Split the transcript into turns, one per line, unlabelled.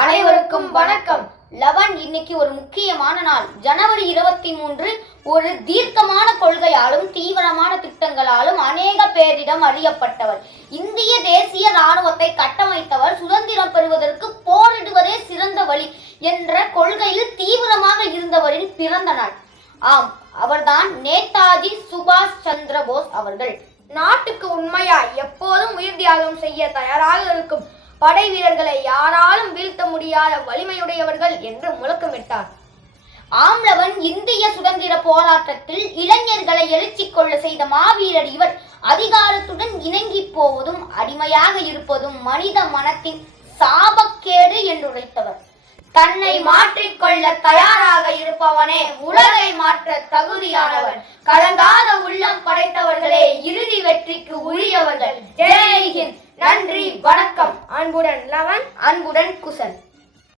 அனைவருக்கும் வணக்கம். லவன் இன்னைக்கு ஒரு முக்கியமான நாள். ஜனவரி இருபத்தி மூன்று ஒரு தீர்க்கமான கொள்கையாலும் தீவிரமான திட்டங்களாலும் அநேக பேரிடம் அறியப்பட்டவர். இந்திய தேசிய ராணுவத்தை கட்டமைத்தவர் சுதந்திரம் பெறுவதற்கு போரிடுவதே சிறந்த வழி என்ற கொள்கையில் தீவிரமாக இருந்தவரின் பிறந்த நாள். ஆம் அவர்தான் நேதாஜி சுபாஷ் சந்திர போஸ் அவர்கள்.
நாட்டுக்கு உண்மையா? எப்போதும் உயிர் தியாகம் செய்ய தயாராக இருக்கும். படை வீரர்களை யாராலும் வீழ்த்த முடியாத வலிமையுடையவர்கள் என்று முழக்கமிட்டார்.
ஆம்லவன் இந்திய சுதந்திர போராட்டத்தில் இளைஞர்களை எழுச்சி கொள்ள செய்த மாவீரர் இவர் அதிகாரத்துடன் இணங்கி போவதும் அடிமையாக இருப்பதும் மனித மனத்தின் சாபக்கேடு என்று உரைத்தவர் தன்னை மாற்றிக்கொள்ள தயாராக இருப்பவனே உலகை மாற்ற தகுதியானவன் கலங்காத உள்ளம் படைத்தவர்களே இறுதி வெற்றிக்கு உரியவர்கள். ஜெய் ஹிந்த். நன்றி வணக்கம்.
அன்புடன் லவன்
அன்புடன் குசன்.